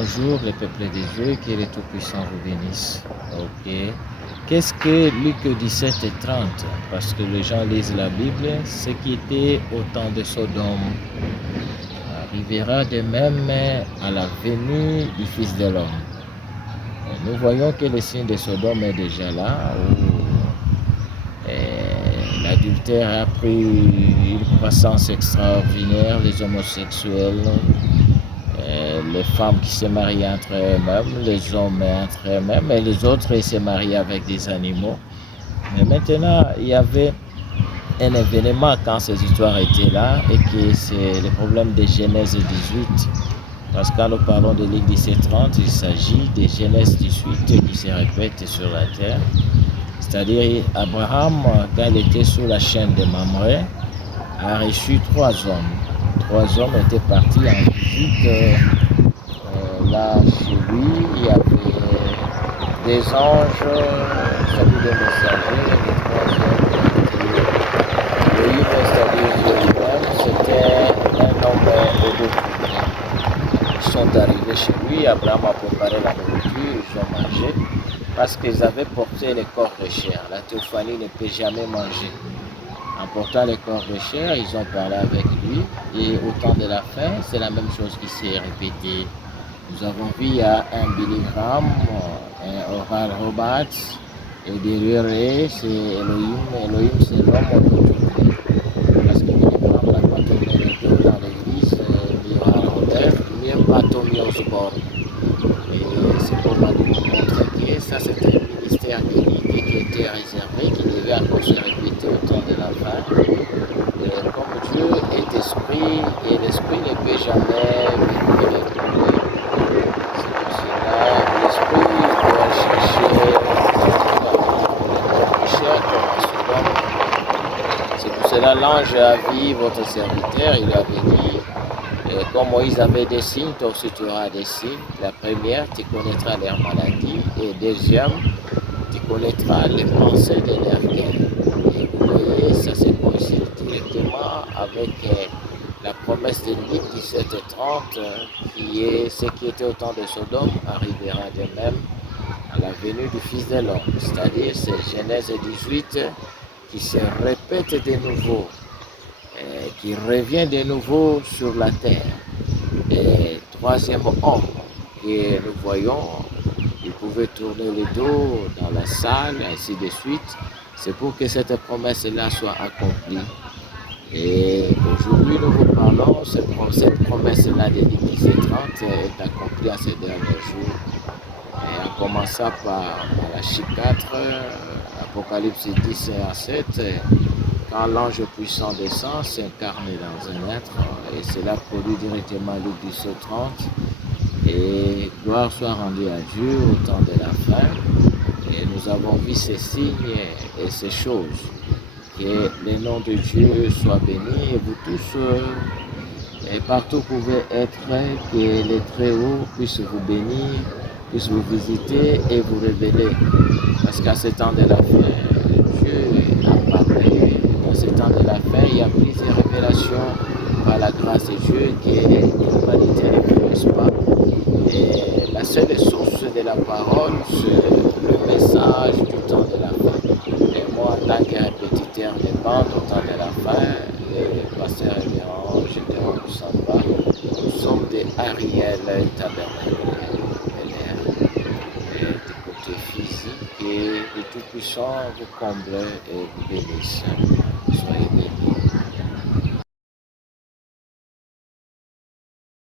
Bonjour les peuples des Dieu, que le Tout-Puissant vous bénisse. Ok. Qu'est-ce que Luc 17 et 30? Parce que les gens lisent la Bible, ce qui était au temps de Sodome arrivera de même à la venue du Fils de l'homme. Nous voyons que le signe de Sodome est déjà là, où l'adultère a pris une croissance extraordinaire, les homosexuels, les femmes qui se marient entre eux-mêmes, les hommes entre eux-mêmes, et les autres ils se marient avec des animaux. Mais maintenant, il y avait un événement quand ces histoires étaient là, et que c'est le problème de Genèse 18. Parce que quand nous parlons de Luc 17-30, il s'agit de Genèse 18 qui se répète sur la terre. C'est-à-dire, Abraham, quand il était sous la chaîne de Mamré, a reçu 3 hommes. 3 hommes étaient partis en visite. Là, chez lui, il y avait des anges, c'est-à-dire des messagers, des 3 hommes. Elohim, c'est-à-dire Dieu lui-même, c'était un homme aux 2 côtés. Ils sont arrivés chez lui, Abraham a préparé la nourriture, ils ont mangé, parce qu'ils avaient porté les corps de chair. La théophanie ne peut jamais manger. En portant les corps de chair, ils ont parlé avec lui, et au temps de la fin, c'est la même chose qui s'est répétée. Nous avons vu un Billy Graham, un Oral Roberts, et derrière eux, c'est Elohim. Elohim, c'est l'homme autour. Parce que Billy Graham n'a pas tourné le dos dans l'église, ni Oral Roberts, ni Bartholomew Osborne. Et c'est pour montrer que ça, c'était un ministère qui était réservé, qui devait encore se répéter au temps de la fin. Et comme Dieu est esprit, et l'esprit ne peut jamais venir éprouver. L'esprit doit chercher C'est pour cela l'ange a vu votre serviteur, il avait dit, comme Moïse avait des signes, toi aussi tu auras des signes. La première, tu connaîtras leur maladie, et deuxième, tu connaîtras les pensées de leur cœur. Et vous voyez, ça se coïncide directement avec la promesse de Luc 17 et 30, qui est ce qui était au temps de Sodome arrivera de même à la venue du Fils de l'homme. C'est-à-dire, c'est Genèse 18 qui se répète de nouveau, qui revient de nouveau sur la terre. Et troisième homme que nous voyons, il pouvait tourner le dos dans la salle, ainsi de suite. C'est pour que cette promesse-là soit accomplie. Et aujourd'hui, nous vous parlons, cette promesse-là de Luc 17-30 est accomplie à ces derniers jours. Et en commençant par Malachie 4, Apocalypse 10 et 7, quand l'ange puissant descend, s'incarne dans un être, et cela produit directement Luc 17-30. Et gloire soit rendue à Dieu au temps de la fin. Et nous avons vu ces signes et ces choses. Que le nom de Dieu soit béni, et vous tous, et partout vous pouvez être, que les Très-Hauts puissent vous bénir, puissent vous visiter et vous révéler. Parce qu'à ce temps de la fin, Dieu a parlé. Dans ce temps de la fin, il y a plusieurs révélations par la grâce de Dieu que l'humanité ne connaisse pas. Et la seule source de la parole, c'est le message du temps de la fin. Et moi, en tant que répétiteur des bandes au temps de la fin, pasteur révérend Gédéon Samba, nous sommes des Ariel Tabernacle, et du côté physique, et le Tout-Puissant vous comble et vous bénisse. Soyez bénis.